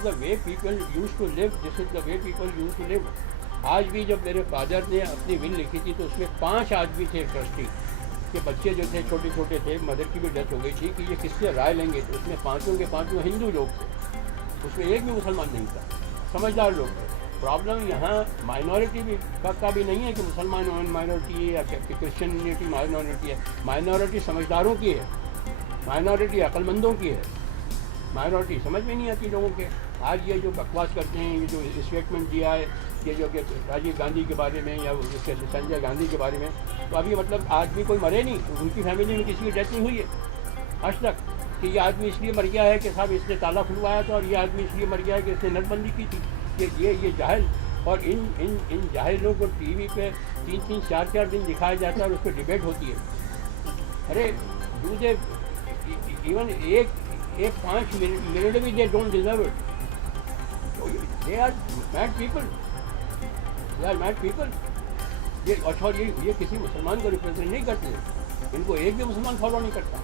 Is the way people use to live, this is the way people use to live. आज भी जब मेरे father ने अपनी विल लिखी थी तो उसमें 5 आदमी थे ट्रस्टी के, बच्चे जो थे छोटे छोटे थे, मदर की भी डेथ हो गई थी कि ये किससे राय लेंगे, तो उसमें पाँचों के पाँचों हिंदू लोग थे, उसमें एक भी मुसलमान नहीं था, समझदार लोग थे। प्रॉब्लम यहाँ माइनॉरिटी भी का भी नहीं है कि मुसलमान माइनॉरिटी है या क्रिश्चियनिटी माइनॉरिटी है। माइनॉरिटी समझदारों की है, माइनॉरिटी अक्लमंदों की है, माइनॉरिटी समझ में नहीं आती लोगों के। आज ये जो बकवास करते हैं, ये जो स्टेटमेंट दिया है ये जो कि राजीव गांधी के बारे में या उसके संजय गांधी के बारे में, तो अभी मतलब आज भी कोई मरे नहीं, उनकी फैमिली में किसी की डेथ नहीं हुई है आज तक कि ये आदमी इसलिए मर गया है कि साहब इसने ताला खुलवाया था, और ये आदमी इसलिए मर गया है कि इसने नटबंदी की थी। ये जाहिल, और इन जाहिलों को टीवी पे 3-3, 4-4 दिन दिखाया जाता है और उस पर डिबेट होती है। अरे दूसरे इवन एक 5 मिनट भी they don't deserve it. They are mad people, they are mad people. ये अच्छा, और ये किसी मुसलमान को रिप्रेजेंट नहीं करते, इनको एक भी मुसलमान फॉलो नहीं करता।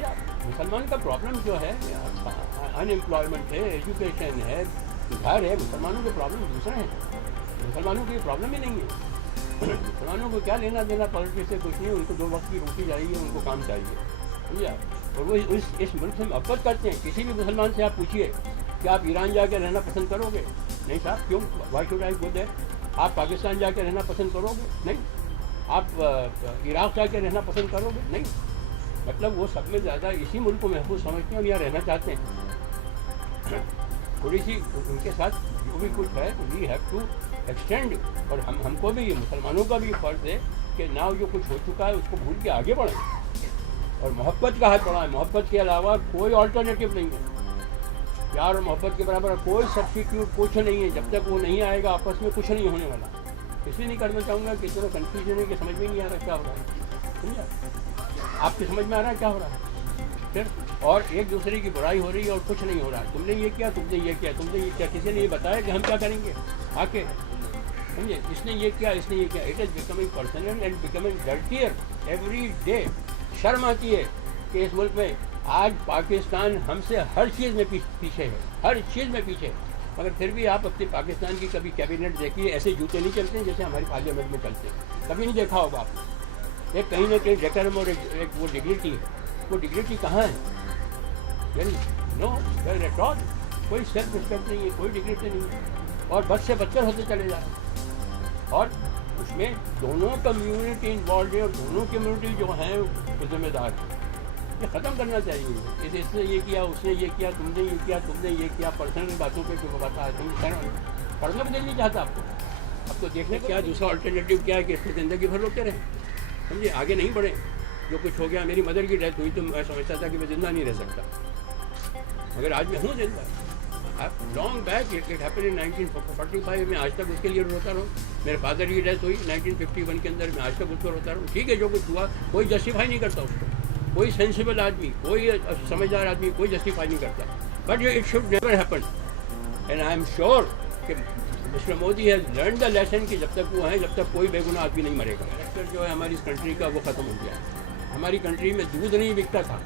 या मुसलमान का प्रॉब्लम जो है अनएम्प्लॉयमेंट है, एजुकेशन है, घर है। मुसलमानों के प्रॉब्लम दूसरे हैं, मुसलमानों की प्रॉब्लम ही नहीं है। मुसलमानों को क्या लेना देना पॉलिटिक्स से, कुछ नहीं, उनको 2 वक्त की रोटी चाहिए, उनको काम चाहिए, समझा। और वो इस मुल्क से मोहब्बत करते हैं। किसी भी मुसलमान से आप पूछिए कि आप ईरान जाके रहना पसंद करोगे? नहीं साहब, क्यों, why should I go there? आप पाकिस्तान जाके रहना पसंद करोगे? नहीं। आप इराक़ जाके रहना पसंद करोगे? नहीं। मतलब वो सब में ज़्यादा इसी मुल्क को महफूज समझते हैं और यहाँ रहना चाहते हैं। थोड़ी सी उनके साथ जो भी कुछ है वी हैव टू एक्सटेंड, और हमको भी, मुसलमानों का भी फ़र्ज़ है कि ना जो कुछ हो चुका है उसको भूल के आगे बढ़ें और मोहब्बत का हाथ बढ़ाएं। मोहब्बत के अलावा कोई ऑल्टरनेटिव नहीं है। प्यार और मोहब्बत के बराबर कोई सब्स्टिट्यूट कुछ नहीं है। जब तक वो नहीं आएगा आपस में कुछ नहीं होने वाला। इसलिए नहीं करना चाहूँगा कि इतना कन्फ्यूजन है कि समझ में नहीं आ रहा क्या हो रहा है, समझा। आपकी समझ में आ रहा है क्या हो रहा है फिर? और एक दूसरे की बुराई हो रही है और कुछ नहीं हो रहा है। तुमने ये किया, तुमने ये किया, तुमने ये किया, किसी ने ये बताया कि हम क्या करेंगे आके, समझे। इसने ये किया, इसने ये किया। It is becoming personal and becoming dirtier every day. शर्म आती है कि इस मुल्क में आज पाकिस्तान हमसे हर चीज़ में पीछे है, हर चीज़ में पीछे है। मगर फिर भी आप अपने पाकिस्तान की कभी कैबिनेट देखिए, ऐसे जूते नहीं चलते जैसे हमारे पार्लियामेंट में चलते हैं। कभी नहीं देखा होगा आपने। एक कहीं ना कहीं डेकोरम और एक वो डिग्निटी है। वो डिग्निटी कहाँ है? No at all. कोई सेल्फ रिस्पेक्ट नहीं है, कोई डिग्निटी नहीं है, और बद से बदतर होते चले जा रहे हैं। और उसमें दोनों कम्युनिटी इन्वॉल्व है और दोनों कम्युनिटी जो हैं वो जिम्मेदार है। ये ख़त्म करना चाहिए। इसने ये किया, उसने ये किया, तुमने ये किया, तुमने ये किया, पर्सनल बातों पे जो बता है, तुम पढ़ना भी नहीं चाहता आपको। अब तो देखने क्या दूसरा अल्टरनेटिव क्या है कि इससे ज़िंदगी भर रोकते रहें, समझे, आगे नहीं बढ़े। जो कुछ हो गया, मेरी मदर की डेथ हुई तो मैं समझता था कि मैं ज़िंदा नहीं रह सकता, मगर आज मैं हूँ जिंदा। Long back it happened in 1945 में। आज तक उसके लिए रोता रहूँ। मेरे फादर की डेथ हुई 1951 के अंदर, मैं आज तक उसको रोता रहूँ। ठीक है, जो कुछ हुआ कोई जस्टिफाई नहीं करता उसको, कोई सेंसिबल आदमी, कोई समझदार आदमी कोई जस्टिफाई नहीं करता। But it should never happen and I am sure कि mister Modi has learn the lesson कि जब तक वो हैं, जब तक कोई बेगुनाह आदमी नहीं मरेगा। कैरेक्टर जो है हमारी इस कंट्री का वो ख़त्म हो गया है। हमारी कंट्री में दूध नहीं बिकता था,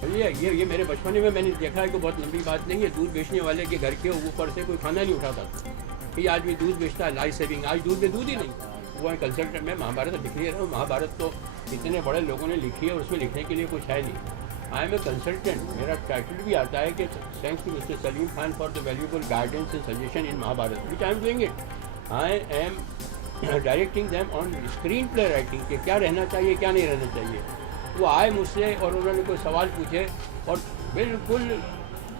समझिए। ये मेरे बचपन में मैंने देखा है कि बहुत लंबी बात नहीं है। दूध बेचने वाले के घर के ऊपर से कोई खाना नहीं उठाता था। ये आदमी दूध बेचता है, लाइफ सेविंग। आज दूध में दूध ही नहीं। वो है कंसल्टेंट में महाभारत लिख रहा हूँ। महाभारत तो इतने बड़े लोगों ने लिखी है और उसमें लिखने के लिए कुछ है नहीं। I am a consultant. मेरा टाइटल भी आता है कि thanks to mister Salim Khan for the valuable guidance and suggestion in Mahabharat, which I am doing it. I am directing them on screen play writing के क्या रहना चाहिए, क्या नहीं रहना चाहिए। वो आए मुझसे और उन्होंने कोई सवाल पूछे और बिल्कुल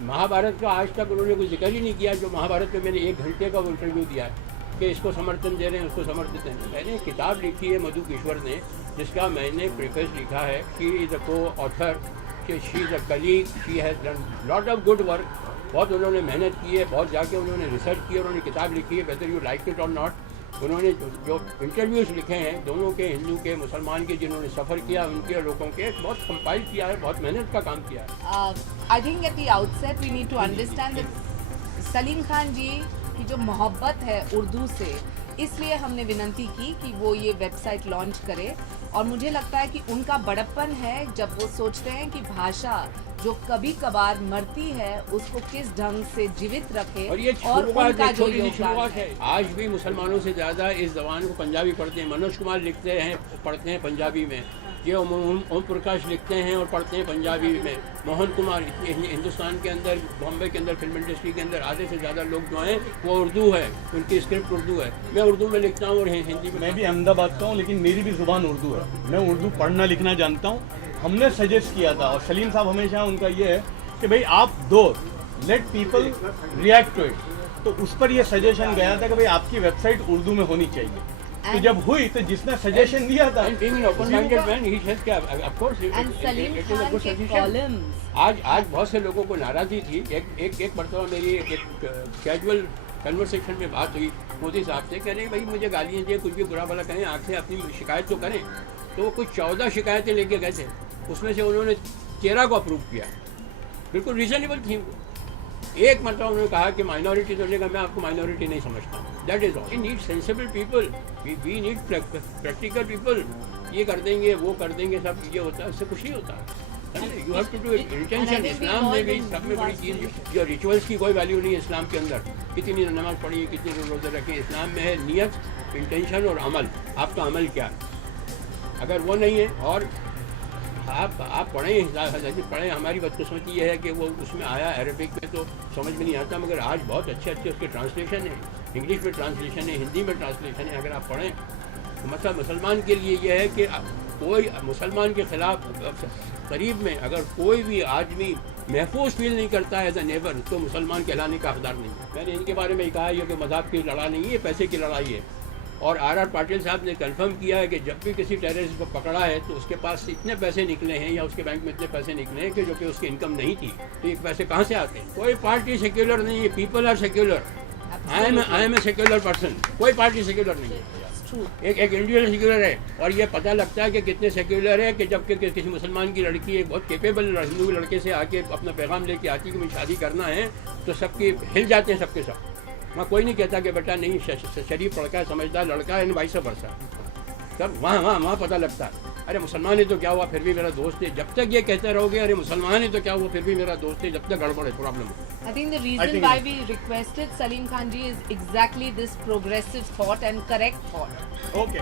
महाभारत का आज तक उन्होंने कोई जिक्र ही नहीं किया। जो महाभारत में मैंने 1 घंटे का वो इंटरव्यू दिया है कि इसको समर्थन दे रहे हैं, उसको समर्थन दे रहे हैं। मैंने किताब लिखी है मधु किश्वर ने, जिसका मैंने प्रीफेस लिखा है। शी इज़ अ को author, she is a colleague, she has done lot of good work. बहुत उन्होंने मेहनत की है, बहुत जाके उन्होंने रिसर्च की, उन्होंने किताब लिखी है, वेदर यू लाइक इट और नॉट। उन्होंने जो इंटरव्यूज़ लिखे हैं दोनों के, हिंदू के, मुसलमान के, जिन्होंने सफ़र किया उनके, लोगों के, बहुत कंपाइल किया है, बहुत मेहनत का काम किया है। I think at the outset we need to understand that Salim Khan ji की जो मोहब्बत है उर्दू से, इसलिए हमने विनती की कि वो ये वेबसाइट लॉन्च करे। और मुझे लगता है कि उनका बड़प्पन है जब वो सोचते हैं कि भाषा जो कभी कभार मरती है उसको किस ढंग से जीवित रखे और ये और शुरुआत उनका है, जो छोटी सी योगदान शुरुआत है। है। आज भी मुसलमानों से ज़्यादा इस जबान को पंजाबी पढ़ते हैं। मनोज कुमार लिखते हैं, पढ़ते हैं पंजाबी में। ये ओम प्रकाश लिखते हैं और पढ़ते हैं पंजाबी में। मोहन कुमार, हिंदुस्तान के अंदर, बॉम्बे के अंदर, फिल्म इंडस्ट्री के अंदर आधे से ज़्यादा लोग जो हैं वो उर्दू है, उनकी स्क्रिप्ट उर्दू है। मैं उर्दू में लिखता हूँ और हिंदी में। मैं भी अहमदाबाद का हूँ, लेकिन मेरी भी ज़ुबान उर्दू है। मैं उर्दू पढ़ना लिखना जानता हूँ। हमने सजेस्ट किया था, और सलीम साहब हमेशा उनका ये है कि भाई आप दो, let people react to it. तो उस पर ये सजेशन गया था कि भाई आपकी वेबसाइट उर्दू में होनी चाहिए। तो जब हुई तो जिसने सजेशन दिया था, And being an open-minded man, he says कि of course it and Salim is a Khan good के suggestion. कॉलम्स आज बहुत से लोगों को नाराज़गी थी। एक मरतबा मेरी एक कैजुअल कन्वर्सेशन में बात हुई मोदी साहब से, कह रहे भाई मुझे गालियाँ दिए, कुछ भी बुरा भला कहें, आग से अपनी शिकायत तो करें। तो वो कुछ 14 शिकायतें लेके गए थे, उसमें से उन्होंने 13 को अप्रूव किया। बिल्कुल रीजनेबल थी वो। एक मतलब उन्होंने कहा कि माइनॉरिटी तो लेगा, मैं आपको माइनॉरिटी नहीं समझता हूँ। That is all. We need sensible people, we need practical people. ये कर देंगे, वो कर देंगे, सब ये होता है, उससे कुछ नहीं होता। You have to do it intention. Islam में भी सब में बड़ी चीज़, जो रिचुअल्स की कोई वैल्यू नहीं है इस्लाम के अंदर। कितनी नमाज पढ़ी, कितने रोज़े रखें, इस्लाम में है नियत, इंटेंशन और अमल। आपका अमल क्या है? अगर वो नहीं है, और आप पढ़ें, पढ़ें। हमारी बदकिस्मती ये है कि वो उसमें आया अरबिक में तो समझ में नहीं आता, मगर आज बहुत अच्छे अच्छे उसके ट्रांसलेशन है। इंग्लिश में ट्रांसलेशन है, हिंदी में ट्रांसलेशन है। अगर आप पढ़ें तो मतलब मुसलमान के लिए यह है कि कोई मुसलमान के ख़िलाफ़ करीब में अगर कोई भी आदमी महफूज फील नहीं करता है एज ए नेबर, तो मुसलमान कहलाने का हकदार नहीं है। मैंने इनके बारे में कहा है कि मज़हब की लड़ाई नहीं है, पैसे की लड़ाई है। और आर पाटिल साहब ने कंफर्म किया है कि जब भी किसी टेररिस्ट को पकड़ा है तो उसके पास इतने पैसे निकले हैं या उसके बैंक में इतने पैसे निकले हैं कि जो कि उसकी इनकम नहीं थी। तो ये पैसे कहाँ से आते हैं? कोई पार्टी सेक्युलर नहीं है, people are secular. I am a secular person. कोई पार्टी सेक्युलर नहीं है। एक इंडियन सेक्युलर है, और ये पता लगता है कि कितने सेक्युलर है कि जब कि किसी मुसलमान की लड़की एक बहुत कैपेबल हिंदू लड़के से आके अपना पैगाम लेके आती है कि मुझे शादी करना है, तो सबके हिल जाते हैं, सबके सब। वहाँ कोई नहीं कहता कि बेटा नहीं, शरीफ लड़का है, समझदार लड़का है, वाइस वर्सा। तब वहाँ पता लगता है अरे मुसलमान है तो क्या हुआ, फिर भी मेरा दोस्त है। जब तक ये कहते रहोगे अरे मुसलमान है तो क्या हुआ, फिर भी मेरा दोस्त है, जब तक गड़बड़ है, प्रॉब्लम है। I think the reason why we requested Salim Khan ji is exactly this progressive thought and correct thought. Okay.